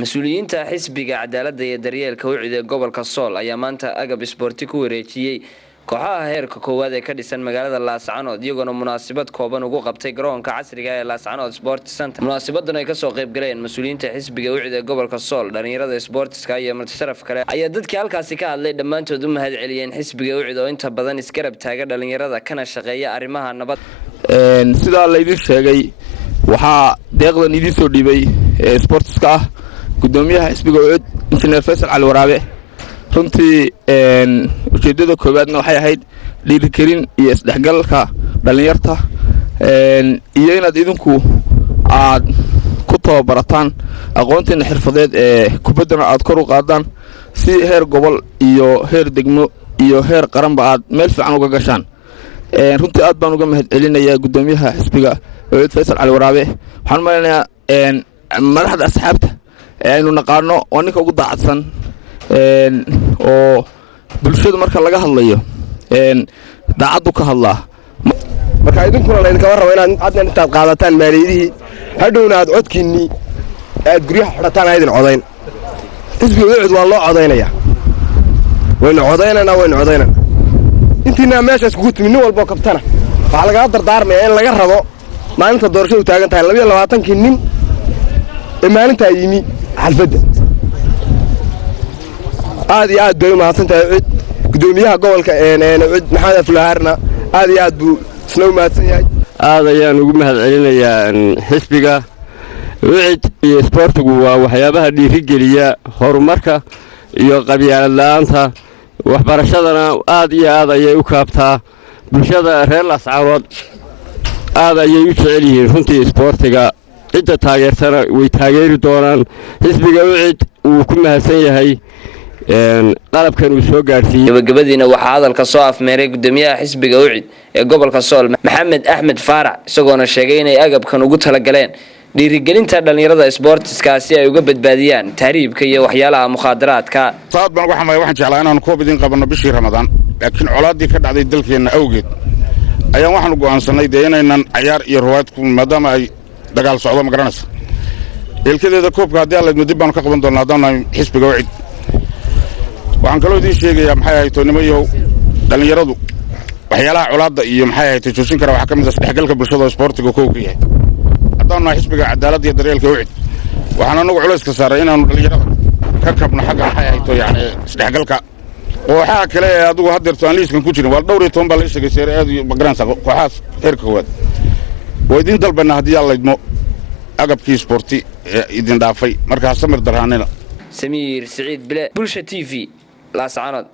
mas-uuliyiinta xisbiga cadaaladda iyo daryeelka wicida ee gobolka Sool ayaa maanta agab isboorti ku wareejiyay kooxaha heerka koowaad ee ka dhisan magaalada Laascaanood iyagoo munaasabad kooban ugu qabtay garoonka casriga ee Laascaanood Sport Center. Munaasabadan ay ka soo qayb galeen mas-uuliyiinta xisbiga wicida ee gobolka Sool, dhalinyarada isboortiska iyo martisharaf kale ayaa dadkii halkaasi ka hadlay dhammaantood u mahad celiyeen xisbiga wicida oo inta badan isgarab taaga dhalinyarada kana shaqeeya arrimaha nabad. Sida la idin sheegay waxaa deeqdan idin soo dhibay sportska gudoomiyaha xisbiga wicid Injineer Faysal Cali Waraabe. runtii ujeedada koowaadna waxay ahayd dhiirigelin iyo isdhexgalka dhalinyarta iyo inaad idinku aad ku tababarataan aqoontiina xirfadeed ee kubaddana aad kor u qaadaan si heer gobol iyo heer degmo iyo heer qaranba aad meel fiican uga gashaan. runtii aad baan uga mahad celinayaa gudoomiyaha xisbiga wicid Faysal Cali Waraabe. waxaan maleynayaa madaxda asxaabta aynu naqaano waa ninka ugu daacadsan oo bulshada marka laga hadlayo daacadu ka hadlaa. marka idinkuna la idinka rabo inaad cadna intaad qaadataan maaliyadii hadhowna aad codkiinni aad guryaha xidhataan aydin codayn. xisbiga wicid waa loo codaynaya, waynu codaynana intiina meeshaas kugu timi nin walboo kabtana waxaa lagaa dardaarmayaa in laga rabo maalinta doorashadu taagan tahay 22 nin ee maalintaa yimi xalfadda. aad iyo aad bay u mahadsantahay cid gudoomiyaha gobolka cid maxamed aflaharna aad iyo aad buu isna u mahadsan yahay. aad ayaan ugu mahad celinayaa xisbiga wicid iyo sportigu waa waxyaabaha dhiirigeliya horumarka iyo qabyaalad la'aanta. waxbarashadana aad iyo aad ayay u kaabtaa bulshada reer Laascaanood. aad ayay u jecel yihiin runtii sportiga. cidda taageertana way taageeri doonaan. xisbiga wicid uu ku mahadsan yahay qalabkan uu soo gaarsiiyay. gabagabadiina waxaa hadalka soo afmeeray gudoomiyaha xisbiga wicid ee gobolka Sool Maxamed Axmed Faarac isagoona sheegay inay agabkan ugu tala galeen dhiirigelinta dhalinyarada isboortiska si ay uga badbaadiyaan tahriibka iyo waxyaalaha mukhadaraadka. saad baan waxaan jeclaa inaan koob idin qabanno bishii Ramadaan, laakiin colaadii ka dhacday dalkeena awgeed ayaan waxaan go'aansanay inaynan ciyaar iyo ruwaad ku maadaama ay dagaal socdo ma garanaysa. eelkadeeda koobka haddii alla dib baan ka qaban doonaa haddaan xisbiga wicid. waxaan kaloo idin sheegayaa maxay ahayd toonimayow dhalinyaradu waxyaalaha colaadda iyo maxay ahayd joojin kara waxaa ka mid ah isdhexgalka bulshada oo sportiga kow ka yahay. haddaan nahay xisbiga cadaaladda iyo daryeelka wicid waxaan anagu culays ka saaray inaanu dhalinyarada ka kabno xagga maxay ahayd yacni isdhexgalka. kooxaha kale ee adigu haddeerto aan liiskan ku jirin waa dhowr iyo 10 baa la sheegay seere aad iyo magaranaysa kooxahaas heerka koowaad. waa idin dalbanaa haddii alla idmo agabkii sporti ee idin dhaafay markaa samir daraanina. Samiir Saciid Bile, Bulsha TV, Laascaanood.